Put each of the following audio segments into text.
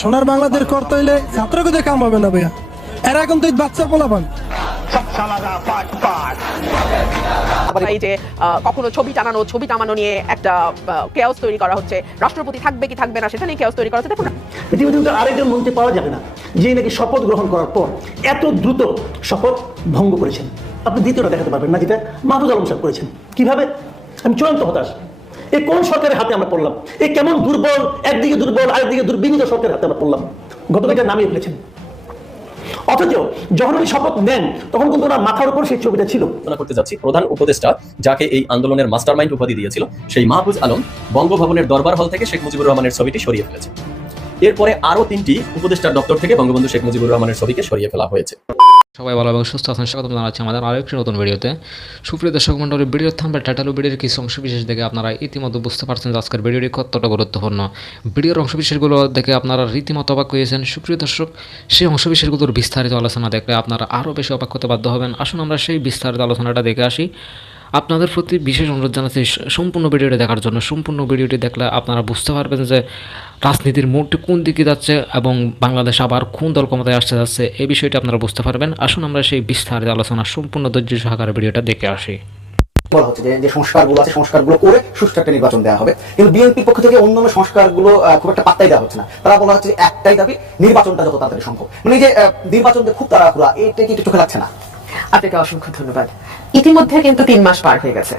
সোনার বাংলাদেশ করতে হইলে ছাত্রকে দিয়ে কাম হবে না ভাইয়া, এরা এখন তো বাচ্চা পোলাপান। এই যে কখনো ছবি টানানো নিয়ে একটা কেওস তৈরি করা হচ্ছে, রাষ্ট্রপতি থাকবে কি থাকবে না সেটা নিয়ে কেওস তৈরি করা হচ্ছে। দেখুন ইতিমধ্যে আরেকজন মন্ত্রী পাওয়া যাবে না যে নাকি শপথ গ্রহণ করার পর এত দ্রুত শপথ ভঙ্গ করেছেন। আপনি দ্বিতীয়টা দেখাতে পারবেন না, যেটা মাহফুজ আলম সাহেব করেছেন। কিভাবে? আমি চূড়ান্ত হতাশ। এই কোন সরকারের হাতে আমরা পড়লাম? এই কেমন দুর্বল, একদিকে দুর্বল আরেকদিকে দুর্বিনীত সরকারের হাতে আমরা পড়লাম। গতকালটা নামিয়ে ফেলেছেন, অথচ যখন উনি শপথ নেন তখন কিন্তু ওনার মাথার উপর সেই ছবিটা ছিল। করতে যাচ্ছি প্রধান উপদেষ্টা যাকে এই আন্দোলনের মাস্টারমাইন্ড উপাধি দিয়েছিল সেই মাহফুজ আলম বঙ্গভবনের দরবার হল থেকে শেখ মুজিবুর রহমানের ছবিটি সরিয়ে ফেলেছে। এরপরে আরো 3টি উপদেষ্টার দপ্তর থেকে বঙ্গবন্ধু শেখ মুজিবুর রহমানের ছবিকে সরিয়ে ফেলা হয়েছে। সবাই ভালো এবং সুস্থ আছেন, স্বাগত জানাচ্ছি আমাদের আরও একটি নতুন ভিডিওতে। সুপ্রিয় দর্শক মণ্ডলী, ভিডিওর থাম্বনেল টাইটেল ও ভিডিওর কিছু অংশ বিশেষ দেখে আপনারা ইতিমধ্যে বুঝতে পারছেন যে আজকের ভিডিওটি কতটা গুরুত্বপূর্ণ। ভিডিওর অংশ বিশেষগুলো দেখে আপনারা রীতিমতো অবাক হয়েছেন। সুপ্রিয় দর্শক, সেই অংশ বিশেষগুলোর বিস্তারিত আলোচনা দেখলে আপনারা আরও বেশি অবাক হতে বাধ্য হবেন। আসুন আমরা সেই বিস্তারিত আলোচনাটা দেখে আসি। আপনাদের প্রতি বিশেষ অনুরোধ জানাচ্ছি সম্পূর্ণ ভিডিওটি দেখার জন্য। সম্পূর্ণ ভিডিওটি দেখলে আপনারা বুঝতে পারবেন যে রাজনীতির মোড়টি কোন দিকে যাচ্ছে এবং বাংলাদেশ আবার কোন দল ক্ষমতায় আসতে যাচ্ছে, এই বিষয়টি আপনারা বুঝতে পারবেন। আসুন আমরা সেই বিস্তারিত আলোচনা সম্পূর্ণ ধৈর্য সহকারে ভিডিওটা দেখে আসি। বলা হচ্ছে যে সংস্কারগুলো আছে সংস্কারগুলো করে সুষ্ঠু একটা নির্বাচন দেওয়া হবে, কিন্তু বিএনপির পক্ষ থেকে অন্যান্য সংস্কারগুলো খুব একটা পাত্তাই দেওয়া হচ্ছে না। তারা বলা হচ্ছে একটাই দাবি, নির্বাচনটা যত তাড়াতাড়ি সম্ভব। মানে এই যে নির্বাচনটা খুব তাড়াহুড়া, এটা কি একটু চোখে লাগছে না? আপনাকে অসংখ্য ধন্যবাদ। ইতিমধ্যে কিন্তু 3 মাস পার হয়ে গেছে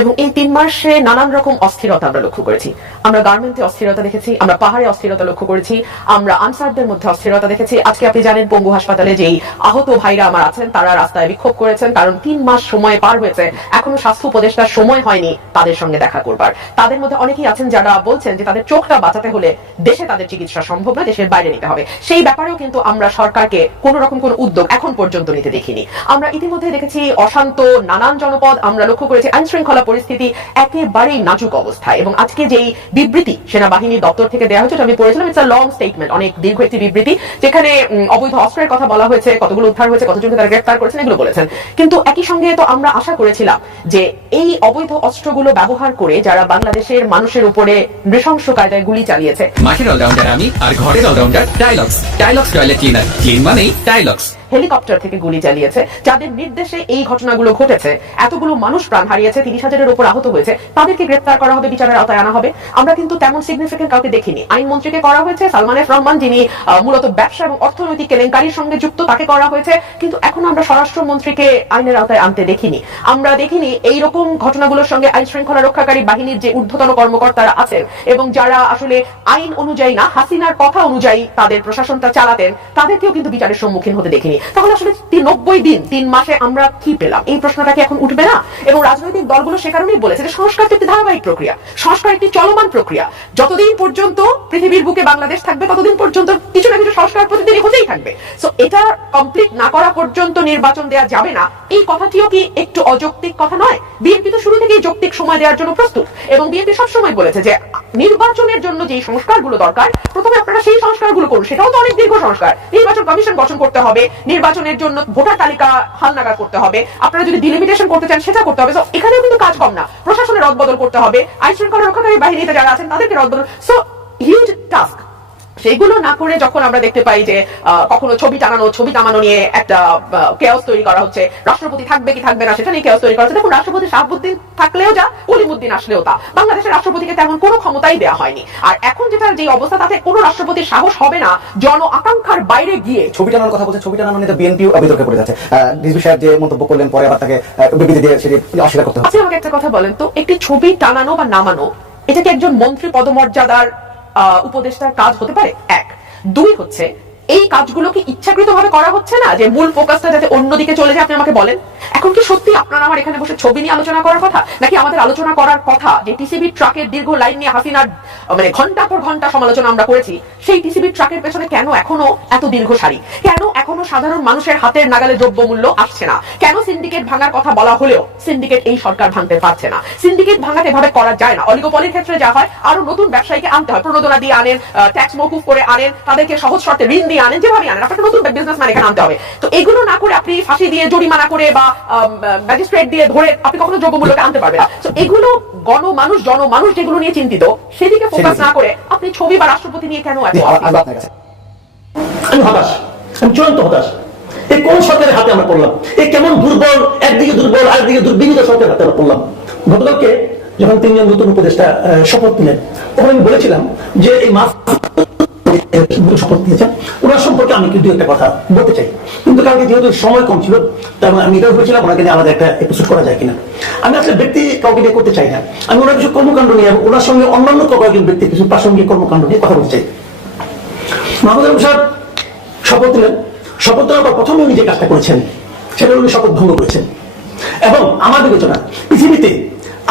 এবং এই 3 মাসে নানান রকম অস্থিরতা আমরা লক্ষ্য করেছি। আমরা গার্মেন্টে অস্থিরতা দেখেছি, আমরা পাহাড়ে অস্থিরতা লক্ষ্য করেছি, আমরা আনসারদের মধ্যে অস্থিরতা দেখেছি। আজকে আপনি জানেন পঙ্গু হাসপাতালে যেই আহত ভাইরা আমার আছেন তারা রাস্তায় বিক্ষোভ করেছেন, কারণ 3 মাস সময় পার হয়েছে, এখনো স্বাস্থ্য উপদেষ্টার সময় হয়নি তাদের সঙ্গে দেখা করবার। তাদের মধ্যে অনেকেই আছেন যারা বলছেন যে তাদের চোখটা বাঁচাতে হলে দেশে তাদের চিকিৎসা সম্ভব না, দেশের বাইরে নিতে হবে। সেই ব্যাপারেও কিন্তু আমরা সরকারকে কোন রকম কোন উদ্যোগ এখন পর্যন্ত নিতে দেখিনি। আমরা ইতিমধ্যে দেখেছি অশান্ত নানান জনপদ, আমরা লক্ষ্য করেছি আইন শৃঙ্খলা পরিস্থিতি একেবারেই নাজুক অবস্থায়। এবং আজকে যেই বিবৃতি সেনাবাহিনীর দপ্তর থেকে দেওয়া হয়েছে, আমি পড়েছিলাম, ইটস আ লং স্টেটমেন্ট, অনেক দীর্ঘ একটি বিবৃতি, যেখানে অবৈধ অস্ত্রের কথা বলা হয়েছে, কতগুলো উদ্ধার হয়েছে, কতজনকে তারা গ্রেফতার করেছেন, এগুলো বলেছেন। কিন্তু একই সঙ্গে তো আমরা আশা করেছিলাম যে এই অবৈধ অস্ত্রগুলো ব্যবহার করে যারা বাংলাদেশের মানুষের উপরে নৃশংস কায়দায় গুলি চালিয়েছে। মাঠের অলরাউন্ডার আমি, আর ঘরের allrounder Tylox. Tylox toilet cleaner, clean মানেই টাইলক্স। হেলিকপ্টার থেকে গুলি চালিয়েছে, যাদের নির্দেশে এই ঘটনাগুলো ঘটেছে, এতগুলো মানুষ প্রাণ হারিয়েছে, 30,000-এর উপর আহত হয়েছে, তাদেরকে গ্রেফতার করা হবে, বিচারের আওতায় আনা হবে। আমরা কিন্তু তেমন সিগনিফিকেন্ট কাউকে দেখিনি। আইনমন্ত্রীকে করা হয়েছে, সালমান এফ রহমান যিনি মূলত ব্যবসা এবং অর্থনৈতিক কেলেঙ্কারির সঙ্গে যুক্ত, তাকে করা হয়েছে, কিন্তু এখনো আমরা স্বরাষ্ট্রমন্ত্রীকে আইনের আওতায় আনতে দেখিনি। আমরা দেখিনি এইরকম ঘটনাগুলোর সঙ্গে আইন শৃঙ্খলা রক্ষাকারী বাহিনীর যে ঊর্ধ্বতন কর্মকর্তারা আছেন এবং যারা আসলে আইন অনুযায়ী না, হাসিনার কথা অনুযায়ী তাদের প্রশাসনটা চালাতেন, তাদেরকেও কিন্তু বিচারের সম্মুখীন হতে দেখিনি। তাহলে আসলে 90 দিন 3 মাসে আমরা কি পেলাম? এই প্রশ্নটা কি এখন উঠবে না? এবং রাজনৈতিক দলগুলো সে কারণেই বলেছে যে সংস্কার একটি ধারাবাহিক প্রক্রিয়া, সংস্কার একটি চলমান প্রক্রিয়া। যতদিন পর্যন্ত পৃথিবীর বুকে বাংলাদেশ থাকবে ততদিন পর্যন্ত কিছু না কিছু সংস্কার প্রতিদিনই হতেই থাকবে। সো এটা কমপ্লিট না করা পর্যন্ত নির্বাচন দেওয়া যাবে না, এই কথাটিও কি একটু অযৌক্তিক কথা নয়? বিএনপি তো শুরু থেকেই যৌক্তিক সময় দেওয়ার জন্য প্রস্তুত এবং বিএনপি সবসময় বলেছে যে নির্বাচনের জন্য যে সংস্কারগুলো দরকার প্রথমে আপনারা সেই সংস্কারগুলো করুন। সেটাও তো অনেক দীর্ঘ সংস্কার। নির্বাচন কমিশন গঠন করতে হবে, নির্বাচনের জন্য ভোটার তালিকা হালনাগাদ করতে হবে, আপনারা যদি ডিলিমিটেশন করতে চান সেটা করতে হবে। সো এখানেও কিন্তু কাজ কম না, প্রশাসনের রদবদল করতে হবে, আইন শৃঙ্খলা রক্ষাকারী বাহিনীতে যারা আছেন তাদেরকে রদবদল। So huge task. সেগুলো না করে যখন আমরা দেখতে পাই যে কখনো ছবি টানানো নিয়ে একটা কেওস তৈরি করা হচ্ছে, রাষ্ট্রপতি থাকবে কি থাকবে না সেটা নিয়ে কেওস তৈরি করা হচ্ছে। দেখুন, রাষ্ট্রপতি শাহাবুদ্দিন থাকলেও যা, কলিমুদ্দিন আসলেও তা, বাংলাদেশের রাষ্ট্রপতিকে তেমন কোনো ক্ষমতাই দেওয়া হয়নি। আর এখন যেটা যে অবস্থা, তাতে কোনো রাষ্ট্রপতির সাহস হবে না জন আকাঙ্ক্ষার বাইরে গিয়ে ছবি টানানোর কথা বলছে, ছবি টানানো নিয়ে বিএনপিও বিতর্কে পড়ে যাচ্ছে। রিজভী সাহেব যে মন্তব্য করলেন, পরে আবার তাকে বিবৃতি দিয়ে সেটি অস্বীকার করতে হবে। আচ্ছা, আমাকে একটা কথা বলেন তো, একটি ছবি টানানো বা নামানো এটা কি একজন মন্ত্রী পদমর্যাদার উপদেষ্টার কাজ হতে পারে? 1, 2 হচ্ছে এই কাজগুলো কি ইচ্ছাকৃতভাবে করা হচ্ছে না, যে মূল ফোকাসটা যাতে অন্যদিকে চলে যায়? আপনি আমাকে বলেন, এখন কি সত্যি আপনারা আমার এখানে বসে ছবি নিয়ে আলোচনা করার কথা, নাকি আমাদের আলোচনা করার কথা যে টিসিবি ট্রাকের দীর্ঘ লাইন নিয়ে হাসিনার মানে ঘন্টা পর ঘন্টা সমালোচনা আমরা করেছি, সেই টিসিবি ট্রাকের পেছনে কেন এখনো এত দীর্ঘ সারি? কেন এখনো সাধারণ মানুষের হাতের নাগালে দ্রব্যমূল্য আসছে না? কেন সিন্ডিকেট ভাঙার কথা বলা হলেও সিন্ডিকেট এই সরকার ভাঙতে পারছে না? সিন্ডিকেট ভাঙাতে এভাবে করা যায় না। অলিগোপলির ক্ষেত্রে যা হয়, আরো নতুন ব্যবসায়ীকে আনতে হয়, প্রণোদনা দিয়ে আনেন, ট্যাক্স মওকুফ করে আনেন, তাদেরকে সহজ শর্তে ঋণ দিয়ে আনেন, যেভাবে আনেন, আপনাকে নতুন বিজনেসম্যান এখানে আনতে হবে। তো এগুলো না করে আপনি ফাঁসি দিয়ে, জরিমানা করে বা ম্যাজিস্ট্রেট দিয়ে ধরে আপনি কখনো দ্রব্যমূল্যকে আনতে পারবেন না। তো এগুলো জনমানুষ যেগুলো নিয়ে চিন্তিত সেদিকে ফোকাস না করে আপনি ছবি বা রাষ্ট্রপতি নিয়ে কেন এত আমি হতাশ, আমি চূড়ান্ত হতাশ। এই কোন সরকারের হাতে আমরা পড়লাম? এই কেমন দুর্বল, একদিকে দুর্বল আরেকদিকে দুর্বিনীত সরকারের হাতে আমরা পড়লাম। গতকালকে যখন তিনজন নতুন উপদেষ্টা শপথ নিলেন, তখন আমি বলেছিলাম যে এই মাস শপথ নিয়েছেন ওনার সম্পর্কে আমি কিন্তু একটা কথা বলতে চাই, কিন্তু কালকে যেহেতু সময় কম ছিল তার আমি এটাও বলেছিলাম ওনাকে নিয়ে আলাদা একটা এপিসোড করা যায় কিনা। আমি আসলে ব্যক্তি কাউকে নিয়ে করতে চাই না, আমি ওনার কিছু কর্মকাণ্ড নিয়ে এবং ওনার সঙ্গে অন্যান্য কয়েকজন ব্যক্তি কিছু প্রাসঙ্গিক কর্মকাণ্ড নিয়ে কথা বলতে চাই। মাহমুদ আলম সাহেব শপথ নিলেন, শপথ নেওয়ার পর প্রথমে উনি যে কাজটা করেছেন সেটা উনি শপথ ভঙ্গ করেছেন। এবং আমার বিবেচনা পৃথিবীতে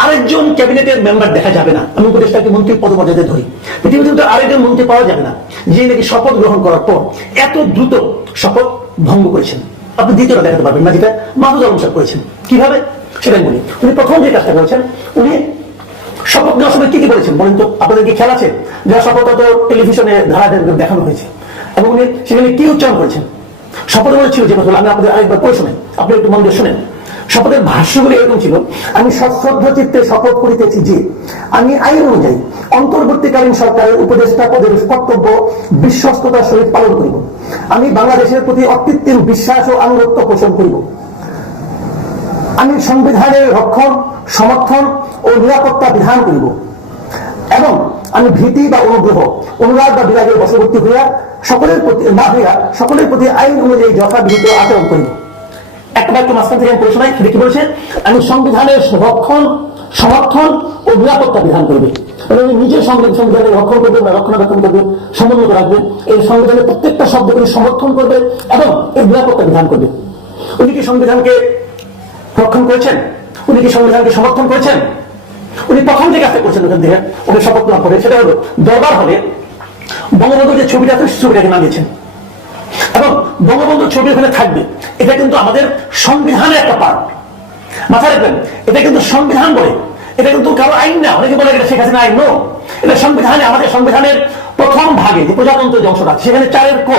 আরেকজন ক্যাবিনেটের মেম্বার দেখা যাবে না, আমি উপদেষ্টাকে মন্ত্রীর পদমর্যাদায় ধরি, পৃথিবীতে আরেকজন মন্ত্রী পাওয়া যাবে না যে নাকি শপথ গ্রহণ করার পর এত দ্রুত শপথ ভঙ্গ করেছেন। আপনি দ্বিতীয়টা দেখাতে পারবেন না, যেটা মাহমুদ আলম সাহেব করেছেন। কিভাবে সেটাই বলি। উনি প্রথম যে কাজটা করেছেন, উনি শপথ নেওয়ার সময় কি কি বলেছেন বলেন তো? আপনাদের কি খেয়াল আছে? যারা শপথ তো টেলিভিশনে ধারাবাহিক দেখানো হয়েছে, এবং উনি সেখানে কি উচ্চারণ করেছেন? শপথ বলেছিল যে কথা, আমি আপনাদের আরেকবার পড়ে শোনেন, আপনি একটু মন দিয়ে শোনেন। শপথের ভাষ্যগুলি এরকম ছিল: আমি সশ্রদ্ধ চিত্তে শপথ করিতেছি যে আমি আইন অনুযায়ী অন্তর্বর্তীকালীন সরকারের উপদেষ্টা পদের কর্তব্য বিশ্বস্ততার সহিত পালন করিব। আমি বাংলাদেশের প্রতি অকৃত্রিম বিশ্বাস ও আনুগত্য পোষণ করিব। আমি সংবিধানের রক্ষণ, সমর্থন ও নিরাপত্তা বিধান করিব এবং আমি ভীতি বা অনুগ্রহ, অনুরাগ বা বিরাগের বশবর্তী হইয়া সকলের প্রতি না হইয়া সকলের প্রতি আইন অনুযায়ী যথাবিহিত আচরণ করিব। একটা বাক্য মাঝখান থেকে আমি পড়ে শোনাই, কি বলেছে? আমি সংবিধানের রক্ষণ, সমর্থন ও নিরাপত্তা বিধান করবে। নিজের সংবিধানের রক্ষণ করবে না, রক্ষণাবেক্ষণ করবে, সমন্বয় রাখবে, এই সংবিধানের প্রত্যেকটা শব্দকে সমর্থন করবে এবং এর নিরাপত্তা বিধান করবে। উনি কি সংবিধানকে রক্ষণ করেছেন? উনি কি সংবিধানকে সমর্থন করেছেন? উনি প্রথম যে কাজটা করছেন ওখান থেকে উনি শপথ না করে, সেটা হলো দরবার হলে বঙ্গবন্ধুর যে ছবিটা আছে ছবিটাকে নামিয়েছেন এবং বঙ্গবন্ধুর ছবি ওখানে থাকবে। এটা কিন্তু আমাদের সংবিধানের একটা পার্ট, মাথায় রাখবেন। এটা কিন্তু সংবিধান বলে, এটা কিন্তু কারো আইন না। অনেকে বলে এটা শেখ হাসিনা আইন, নো, এটা সংবিধানে, আমাদের সংবিধানের প্রথম ভাগে যে প্রজাতন্ত্রের যে অংশটা সেখানে 4 ক,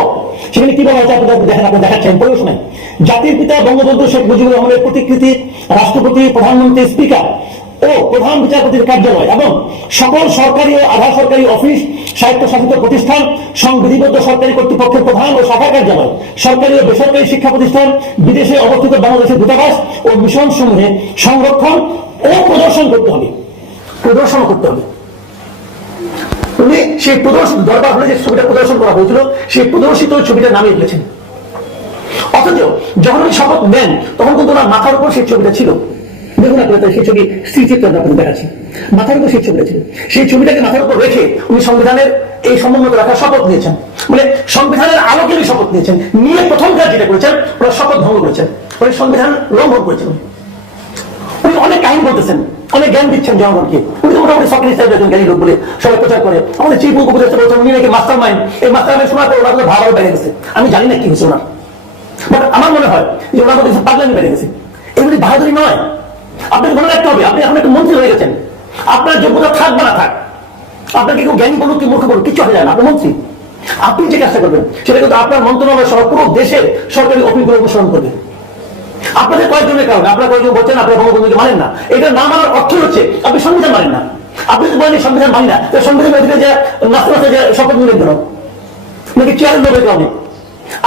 সেখানে কি বলা হয়েছে আপনাদের দেখেন, আপনি দেখাচ্ছেন পড়ে শোনেন। জাতির পিতা বঙ্গবন্ধু শেখ মুজিবুর রহমানের প্রতিকৃতি, রাষ্ট্রপতি, প্রধানমন্ত্রী, স্পিকার ও প্রধান বিচারপতির কার্যালয় এবং সকল সরকারি ও আধা সরকারি অফিস, স্বায়ত্তশাসিত প্রতিষ্ঠান, সংবিধিবদ্ধ সরকারি কর্তৃপক্ষের প্রধান ও শাখা কার্যালয়, সরকারি ও বেসরকারি শিক্ষা প্রতিষ্ঠান, বিদেশে অবস্থিত বাংলাদেশের দূতাবাস ও মিশন সমূহে সংরক্ষণ ও প্রদর্শন করতে হবে। প্রদর্শন করতে হবে। উনি সেই প্রদর্শন, দরবার হলে যে ছবিটা প্রদর্শন করা হয়েছিল সেই প্রদর্শিত ছবিটা নামিয়ে ফেলেছেন। অথচ যখন উনি শপথ নেন তখন কিন্তু ওনার মাথার উপর সেই ছবিটা ছিল। দেখুন আপনাদের সেই ছবি স্মৃতিচিত্র আপনাদের দেখাচ্ছি, মাথার উপর সেই ছবিটা ছিল। সেই ছবিটাকে মাথার উপর রেখে উনি সংবিধানের এই সমুন্নত রাখার শপথ নিয়েছেন। মানে সংবিধানের আলোকে উনি শপথ নিয়েছেন, নিয়ে প্রথম কাজ যেটা করেছেন ওরা শপথ ভঙ্গ করেছেন, উনি সংবিধান লঙ্ঘন করেছেন। উনি অনেক কাহিনী বলতেছেন, অনেক জ্ঞান দিচ্ছেন জনগণকে। উনি তো মোটামুটি সক্রেটিস টাইপের একজন জ্ঞানী লোক বলে সবাই প্রচার করে। আমাদের চিফ উপদেষ্টা বলছেন উনি নাকি মাস্টার মাইন্ড। এই মাস্টার মাইন্ড শোনার পর ওরা ভালো বেড়ে গেছে। আমি জানি না কি হয়েছে ওনার, বাট আমার মনে হয় যে ওনার মধ্যে পাগলামি বেড়ে গেছে। এগুলি বাহাদুরি নয়। আপনাকে মনে রাখতে হবে, আপনি এখন একটা মন্ত্রী হয়ে গেছেন, আপনার যোগ্যতা থাক বা না থাক, আপনাকে কেউ জ্ঞানী বলুক কি মূর্খ বলুক কিছু হয়ে যায় না, আপনি মন্ত্রী। আপনি যে কাজটা করবেন সেটা কিন্তু আপনার মন্ত্রণালয় সহ পুরো দেশের সরকারি অফিসগুলো অনুসরণ করবে। আপনাদের কয়েকজনের কারণে আপনারা কয়েকজন বলছেন আপনারা বঙ্গবন্ধুকে মানেন না, এটা না মানার অর্থ হচ্ছে আপনি সংবিধান মানেন না। আপনি যদি বলেন সংবিধান মানি না, সংবিধান যে নাচতে নাচতে যে শপথ নিলেন কেন? নাকি চেয়ারের লোকের কারণে?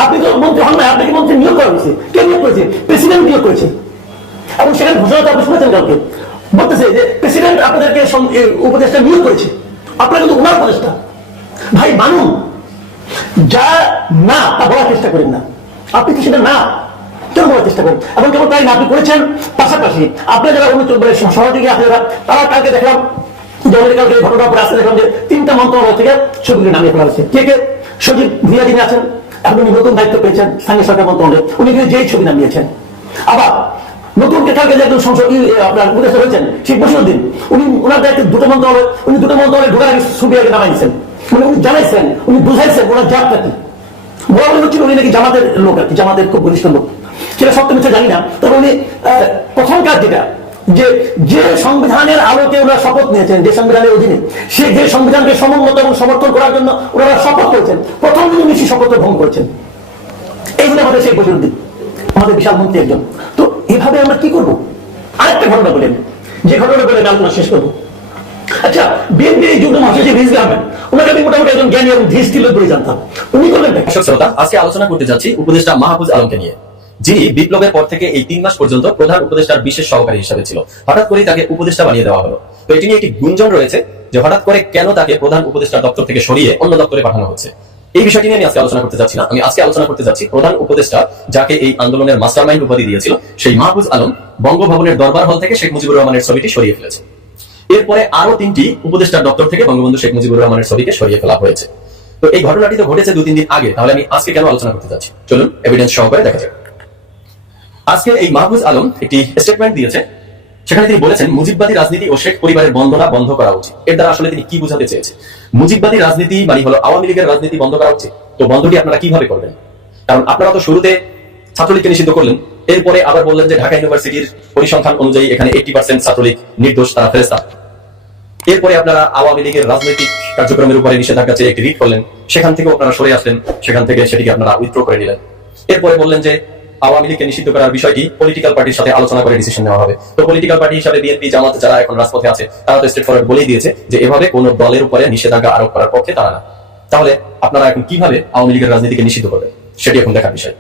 আপনি তো মন্ত্রী হন না, আপনাকে মন্ত্রী নিয়োগ করা হয়েছে। কে নিয়োগ করেছে? প্রেসিডেন্ট নিয়োগ করেছে। এবং সেখানে ঘোষণা আপনি শুনেছেন কাউকে বলতেছে যে প্রেসিডেন্ট আপনাদেরকে উপদেষ্টা নিয়োগ করেছে, আপনারা কিন্তু ওনার উপদেষ্টা। ভাই মানুন, যা না তা বলার চেষ্টা করেন না। আপনি কি সেটা না কেন বলার চেষ্টা করেন? এবং কেবল তাই না, আপনি করেছেন। পাশাপাশি আপনার যারা সহযোগী আছে তারা কালকে দেখলাম, দলের কালকে ঘটনার পর আসতে দেখলাম যে 3টা মন্ত্রণালয় থেকে ছবিগুলি নামিয়ে ফেলা হয়েছে। কে কে? সজীব ভুইয়া যিনি আছেন, এখন উনি নতুন দায়িত্ব পেয়েছেন স্থানীয় সরকার মন্ত্রণালয়ে, উনি কিন্তু যেই ছবি নামিয়েছেন। আবার নতুন কালকে যে একজন সংসদ আপনার উপদেষ্টা হয়েছেন শেখ বসিরউদ্দিন, উনি ওনার দায়িত্বে 2টা মন্ত্রণালয়, উনি 2টা মন্ত্রণালয়ে ঢোকার আগে ছবি আগে নামাইছেন। মানে উনি জানাইছেন, উনি বুঝাইছেন ওনার জাতটা কি। বড় মনে হচ্ছিল উনি নাকি জামাতের লোক, আর কি জামাতের খুব ঘনিষ্ঠ লোক। সেটা সত্য মিথ্যা জানি না, তবে উনি প্রথম কাজ যেটা, যে সংবিধানের আলোকে ওনারা শপথ নিয়েছেন, যে সংবিধানের অধীনে, সে যে সংবিধানকে সমুন্নত এবং সমর্থন করার জন্য ওনারা শপথ করেছেন, প্রথম দিন উনি সেই শপথে ভঙ্গ করেছেন। এই জন্য আমাদের শেখ বসিরউদ্দিন আমাদের বিশাল মন্ত্রী একজন। তো এভাবে আমরা কি করবো? আরেকটা ঘটনা বলেন, যে ঘটনা বলে আলোচনা শেষ করবো। আচ্ছা, বিএনপির এই যুগ্ম মহাসচিব রিজভী আহমেদ, ওনাকে আমি মোটামুটি একজন জ্ঞানী এবং ধীরস্থির বলে জানতাম। উনি করলেন না। দর্শক শ্রোতা, আজকে আলোচনা করতে যাচ্ছি উপদেষ্টা মাহফুজ আলমকে নিয়ে, যিনি বিপ্লবের পর থেকে এই 3 মাস পর্যন্ত প্রধান উপদেষ্টার বিশেষ সহকারী হিসেবে ছিল। হঠাৎ করে তাকে উপদেষ্টা বানিয়ে দেওয়া হলো। তো এটি নিয়ে একটি গুঞ্জন রয়েছে যে হঠাৎ করে কেন তাকে প্রধান উপদেষ্টার দপ্তর থেকে সরিয়ে অন্য দপ্তরে পাঠানো হচ্ছে। এই বিষয়টি নিয়ে আমি আজকে আলোচনা করতে যাচ্ছি না। আমি আজকে আলোচনা করতে যাচ্ছি প্রধান উপদেষ্টা যাকে এই আন্দোলনের মাস্টারমাইন্ড উপাধি দিয়েছিল, সেই মাহফুজ আলম বঙ্গভবনের দরবার হল থেকে শেখ মুজিবুর রহমানের ছবিটি সরিয়ে ফেলেছে। এরপরে আরো 3টি উপদেষ্টার দপ্তর থেকে বঙ্গবন্ধু শেখ মুজিবুর রহমানের ছবিকে সরিয়ে ফেলা হয়েছে। তো এই ঘটনাটি তো ঘটেছে 2-3 দিন আগে, তাহলে আমি আজকে কেন আলোচনা করতে যাচ্ছি, চলুন এভিডেন্স সহকারে দেখা যাক। আজকে এই মাহফুজ আলম একটি স্টেটমেন্ট দিয়েছে, সেখানে তিনি বলেছেন মুজিববাদী রাজনীতি ও শেখ পরিবারের বন্দনা বন্ধ করা উচিত। এর দ্বারা আসলে তিনি কি বোঝাতে চেয়েছে? মুজিববাদী রাজনীতি মানে হলো আওয়ামী লীগের রাজনীতি বন্ধ করা উচিত। তো বন্ধটি আপনারা কিভাবে করবেন? কারণ আপনারা তো শুরুতে ছাত্রলীগকে নিষিদ্ধ করলেন, এরপরে আবার বললেন যে ঢাকা ইউনিভার্সিটির পরিসংখ্যান অনুযায়ী এখানে 80% ছাত্রলীগ নির্দোষ, তারা ফেরেশতা। এরপরে আপনারা আওয়ামী লীগের রাজনৈতিক কার্যক্রমের উপরে নিষেধাজ্ঞা চেয়ে একটি রিট করলেন, সেখান থেকে আপনারা সরে আসলেন, সেখান থেকে সেটিকে আপনারা উইথড্র করে নিলেন। এরপরে বললেন যে আওয়ামী লীগকে নিষিদ্ধ করার বিষয়টি পলিটিক্যাল পার্টির সাথে আলোচনা করে ডিসিশন নেওয়া হবে। তো পলিটিক্যাল পার্টি হিসাবে বিএনপি, জামাত যারা এখন রাজপথে আছে, তারা তো স্ট্রেট ফরওয়ার্ড বলেই দিয়েছে যে এভাবে কোন দলের উপরে নিষেধাজ্ঞা আরোপ করার পক্ষে তারা না। তাহলে আপনারা এখন কিভাবে আওয়ামী লীগের রাজনীতিকে নিষিদ্ধ করবেন, সেটি এখন দেখার বিষয়।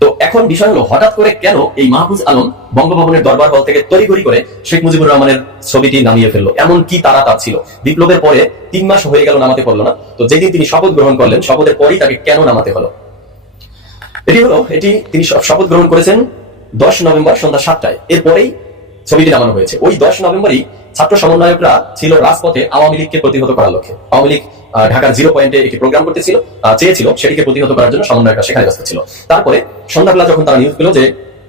তো এখন বিষয় হলো হঠাৎ করে কেন এই মাহফুজ আলম বঙ্গভবনের দরবার হল থেকে তড়িঘড়ি করে শেখ মুজিবুর রহমানের ছবিটি নামিয়ে ফেললো? এমন কি তারা তার ছিল? বিপ্লবের পরে 3 মাস হয়ে গেল, নামাতে পারলো না। তো যেদিন তিনি শপথ গ্রহণ করলেন, শপথের পরই তাকে কেন নামাতে হলো? এটি তিনি শপথ গ্রহণ করেছেন 10 নভেম্বর সন্ধ্যা 7টায়। এরপরেই ছবিটি নামানো হয়েছে। ওই 10 নভেম্বরই ছাত্র সমন্বয়করা ছিল রাজপথে আওয়ামী লীগকে প্রতিহত করার লক্ষ্যে। আওয়ামী লীগ ঢাকার 0 পয়েন্টে একটি প্রোগ্রাম চেয়েছিল, সেটিকে প্রতিহত করার জন্য সমন্বয়করা সেখানে ব্যস্ত ছিল। তারপরে সন্ধ্যাবেলা যখন তারা নিউজ পেল যে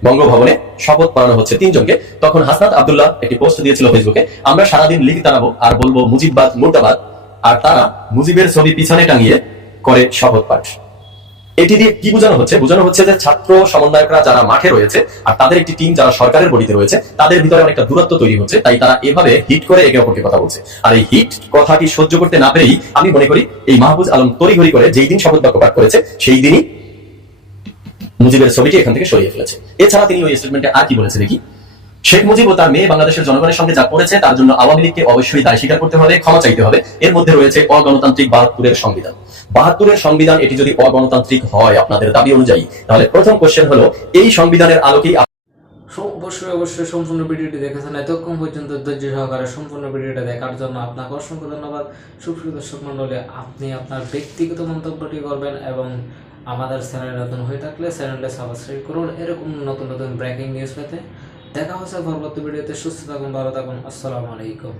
বঙ্গভবনে শপথ পড়ানো হচ্ছে 3 জনকে, তখন হাসনাত আব্দুল্লাহ একটি পোস্ট দিয়েছিল ফেসবুকে, আমরা সারাদিন লিগ টানাবো আর বলবো মুজিববাদ মুর্দাবাদ, আর তারা মুজিবের ছবি পিছনে টাঙিয়ে করে শপথ পাঠ। এটি দিয়ে কি বোঝানো হচ্ছে? বোঝানো হচ্ছে যে ছাত্র সমন্বয়করা যারা মাঠে রয়েছে আর তাদের একটি টিম যারা সরকারের বডিতে রয়েছে, তাদের ভিতরে অনেকটা দূরত্ব তৈরি হচ্ছে, তাই তারা এভাবে হিট করে একে অপরকে কথা বলছে। আর এই হিট কথাটি সহ্য করতে না পেরেই আমি মনে করি এই মাহফুজ আলম তড়িঘড়ি করে যেই দিন শপথ বাক্য পাঠ করেছে, সেই দিনই মুজিবের ছবিটি এখান থেকে সরিয়ে ফেলেছে। এছাড়া তিনি ওই স্টেটমেন্টে আর কি বলেছে দেখি, শেখ মুজিব ও তার মেয়ে বাংলাদেশের জনগণের সঙ্গে যা করেছে তার জন্য আওয়ামী লীগকে অবশ্যই দায় স্বীকার করতে হবে, ক্ষমা চাইতে হবে। এর মধ্যে রয়েছে অগণতান্ত্রিক 72-এর সংবিধান। 72-এর সংবিধান এটি যদি অগণতান্ত্রিক হয় আপনাদের দাবি অনুযায়ী, তাহলে প্রথম কোশ্চেন হলো এই সংবিধানের আলোকেই অবশ্যই সম্পূর্ণ ভিডিওটি দেখেছেন। এতক্ষণ পর্যন্ত ধৈর্য সহকারে সম্পূর্ণ ভিডিওটা দেখার জন্য আপনাকে অসংখ্য ধন্যবাদ। সুপ্রিয় দর্শক মণ্ডলী, আপনি আপনার ব্যক্তিগত মন্তব্যটি করবেন এবং আমাদের চ্যানেলে নতুন হয়ে থাকলে চ্যানেলটা সাবস্ক্রাইব করুন এরকম নতুন নতুন ব্রেকিং নিউজ পেতে। দেখা হচ্ছে পরবর্তী ভিডিওতে। সুস্থ থাকুন, ভালো থাকুন, আসসালামু আলাইকুম।